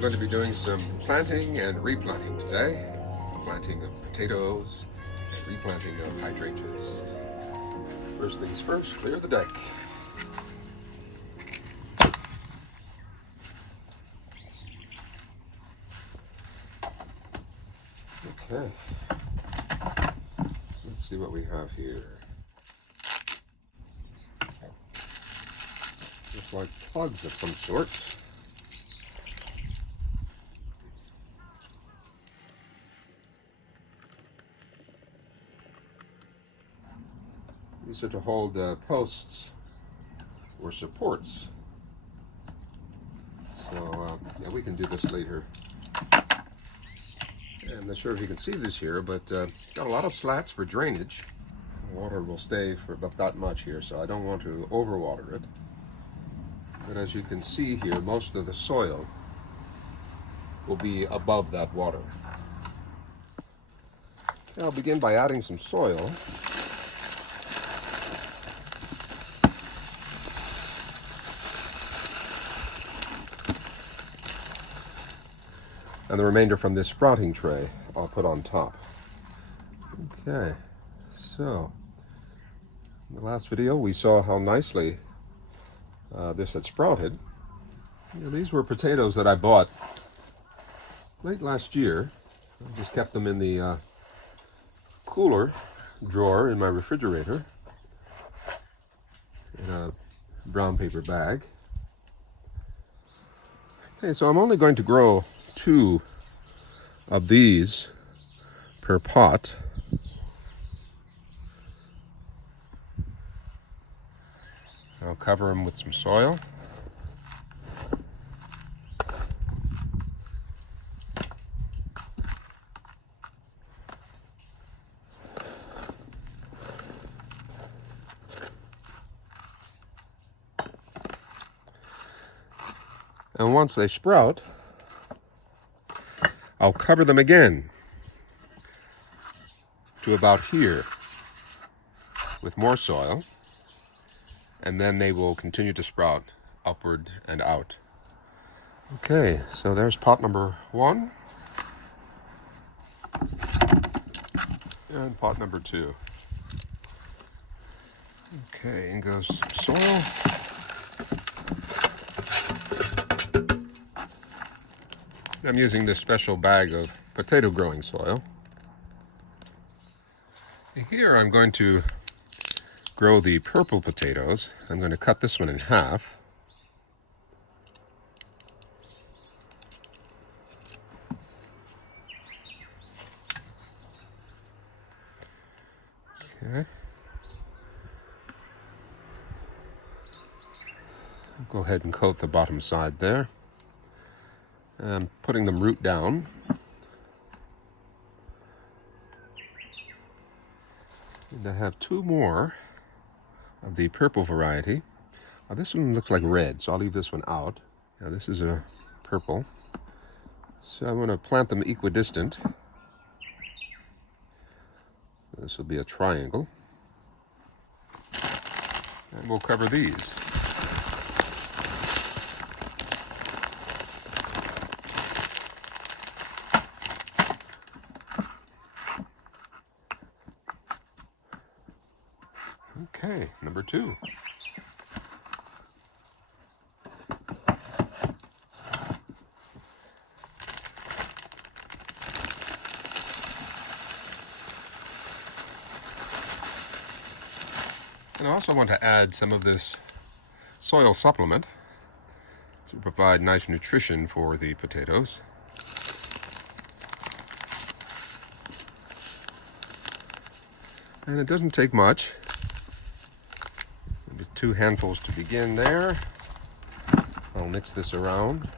I'm going to be doing some planting and replanting today. Planting of potatoes and replanting of hydrangeas. First things first, clear the deck. Okay, let's see what we have here. Looks like plugs of some sort. These are to hold posts or supports. So yeah, we can do this later. I'm not sure if you can see this here, but got a lot of slats for drainage. Water will stay for about that much here, so I don't want to overwater it. But as you can see here, most of the soil will be above that water. Okay, I'll begin by adding some soil. And the remainder from this sprouting tray I'll put on top. Okay, so in the last video we saw how nicely this had sprouted. These were potatoes that I bought late last year. I just kept them in the cooler drawer in my refrigerator in a brown paper bag. Okay, so I'm only going to grow 2 of these per pot. I'll cover them with some soil. And once they sprout, I'll cover them again to about here with more soil, and then they will continue to sprout upward and out. Okay, so there's pot number 1 and pot number 2. Okay, in goes some soil. I'm using this special bag of potato growing soil. Here I'm going to grow the purple potatoes. I'm going to cut this one in half. Okay. Go ahead and coat the bottom side there. And putting them root down. And I have 2 more of the purple variety. This one looks like red, so I'll leave this one out. Now this is a purple. So I'm going to plant them equidistant. This will be a triangle. And we'll cover these. Okay, number 2. And I also want to add some of this soil supplement to provide nice nutrition for the potatoes. And it doesn't take much. 2 handfuls to begin there. I'll mix this around.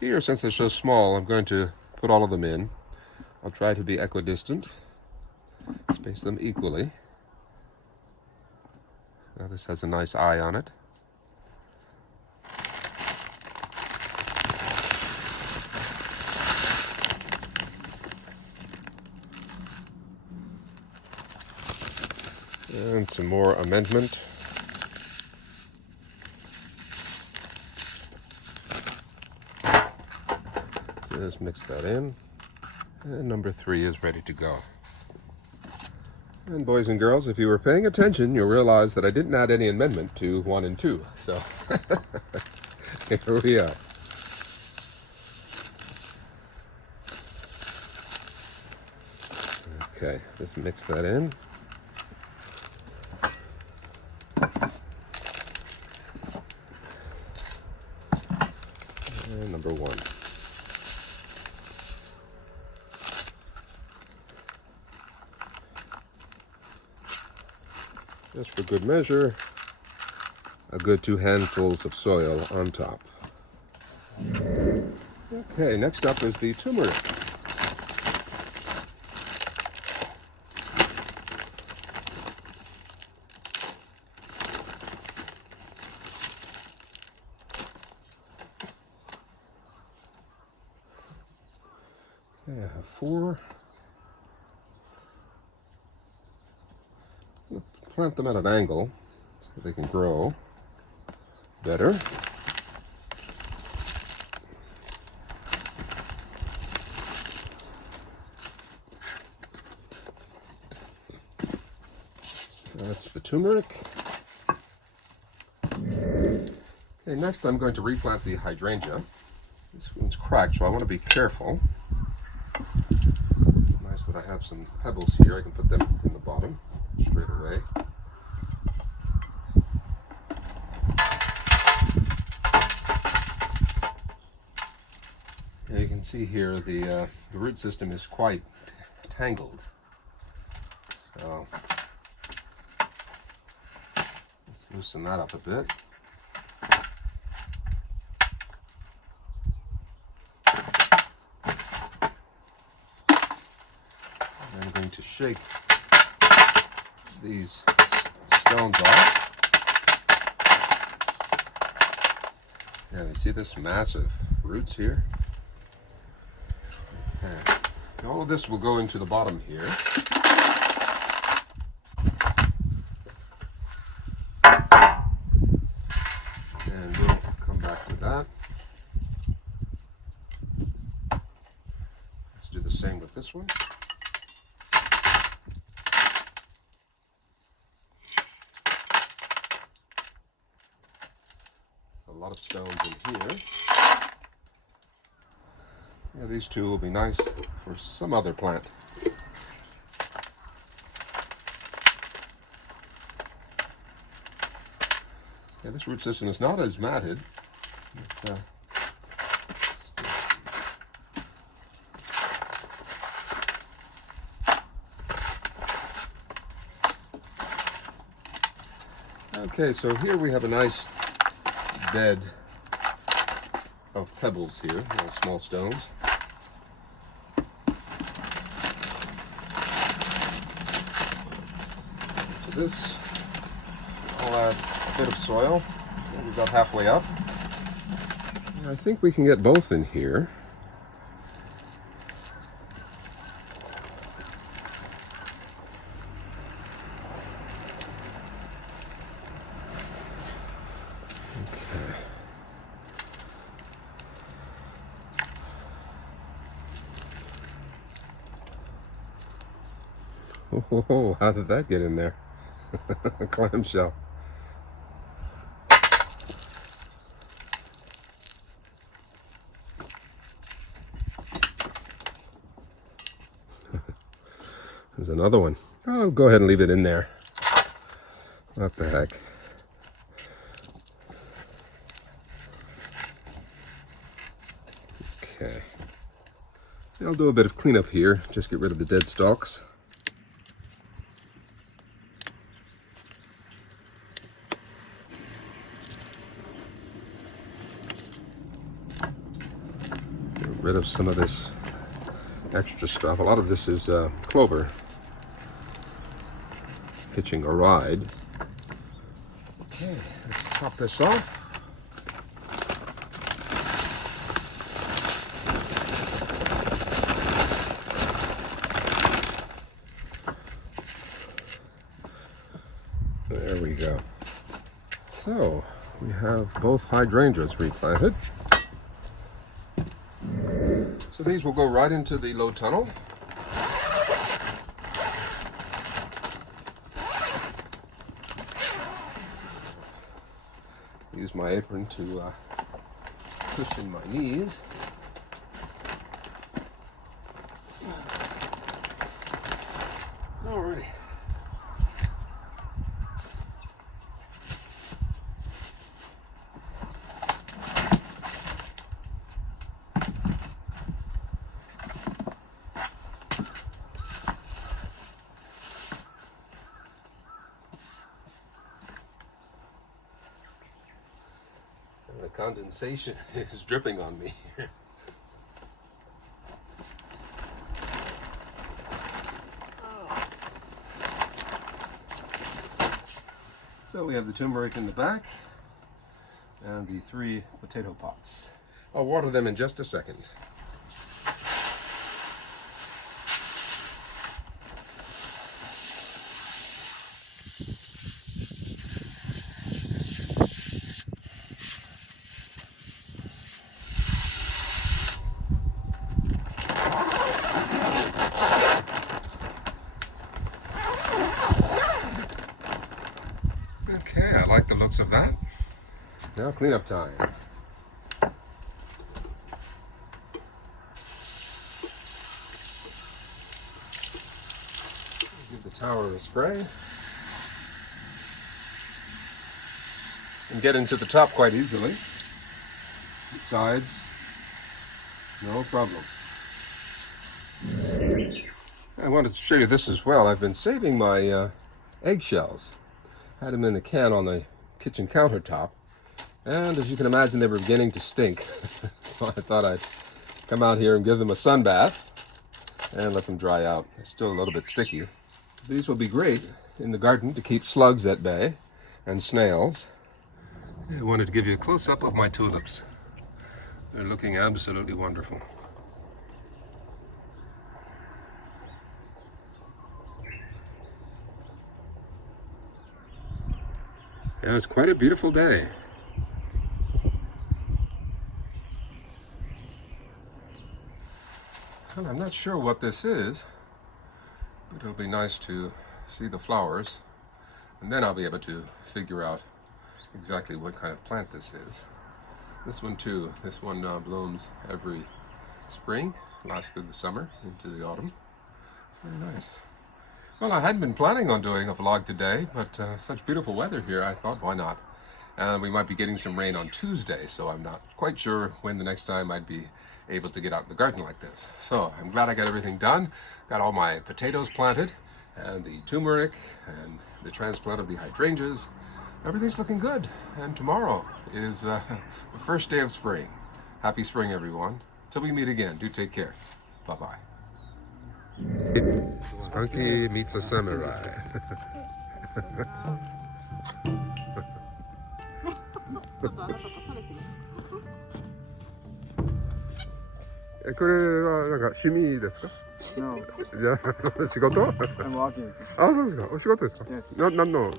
Here, since they're so small, I'm going to put all of them in. I'll try to be equidistant. Space them equally. Now this has a nice eye on it. And some more amendment. Let's mix that in. And number 3 is ready to go. And boys and girls, if you were paying attention, you'll realize that I didn't add any amendment to 1 and 2. So here we are. Okay, let's mix that in. And number 1. Just for good measure, a good 2 handfuls of soil on top. Okay, next up is the turmeric. Okay, I have 4. Plant them at an angle so they can grow better. That's the turmeric. Okay, next I'm going to replant the hydrangea. This one's cracked, so I want to be careful. It's nice that I have some pebbles here. I can put them in the bottom straight away. You can see here the root system is quite tangled. So let's loosen that up a bit. I'm going to shake these stones off. Now you see this massive roots here? Okay. All of this will go into the bottom here. And we'll come back to that. Let's do the same with this one. A lot of stones in here. Yeah, these 2 will be nice for some other plant. Yeah, this root system is not as matted. Okay, so here we have a nice bed of pebbles here, little small stones. To this, I'll add a bit of soil. We've got halfway up. I think we can get both in here. Oh, how did that get in there? A clamshell. There's another one. I'll go ahead and leave it in there. What the heck? Okay. I'll do a bit of cleanup here. Just get rid of the dead stalks. Rid of some of this extra stuff. A lot of this is clover hitching a ride. Okay, let's top this off. There we go. So we have both hydrangeas replanted. So these will go right into the low tunnel. Use my apron to cushion my knees. Alrighty. The condensation is dripping on me here. So we have the turmeric in the back and the 3 potato pots. I'll water them in just a second. Okay, I like the looks of that. Now cleanup time. Give the tower a spray. And get into the top quite easily. The sides, no problem. I wanted to show you this as well. I've been saving my eggshells. Had them in the can on the kitchen countertop, and as you can imagine, they were beginning to stink. So I thought I'd come out here and give them a sun bath and let them dry out. They're still a little bit sticky. These will be great in the garden to keep slugs at bay and snails. I wanted to give you a close-up of my tulips. They're looking absolutely wonderful. Yeah, it's quite a beautiful day. And I'm not sure what this is, but it'll be nice to see the flowers, and then I'll be able to figure out exactly what kind of plant this is. This one too, this one blooms every spring, lasts through the summer into the autumn. Very nice. Well, I hadn't been planning on doing a vlog today, but such beautiful weather here, I thought, why not? We might be getting some rain on Tuesday, so I'm not quite sure when the next time I'd be able to get out in the garden like this. So I'm glad I got everything done. Got all my potatoes planted, and the turmeric, and the transplant of the hydrangeas. Everything's looking good, and tomorrow is the first day of spring. Happy spring, everyone. Till we meet again, do take care. Bye-bye. Spunky meets a samurai. これはなんか趣味ですか？ No, じゃあ仕事？ I'm working. あ、そうですか。お仕事ですか？ Yes. 何の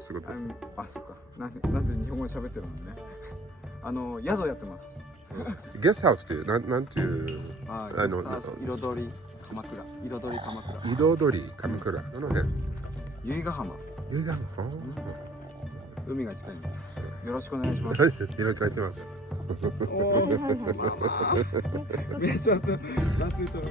仕事？ I'm あ、そっか。なんで日本語で喋ってるのね。宿やってます。ゲストハウスっていうなんていう彩り鎌倉。彩り鎌倉。彩り鎌倉。どの辺？由比ヶ浜。由比ヶ浜。海が近いの。よろしくお願いします。よろしくお願いします。おお、めっちゃ懐いてる。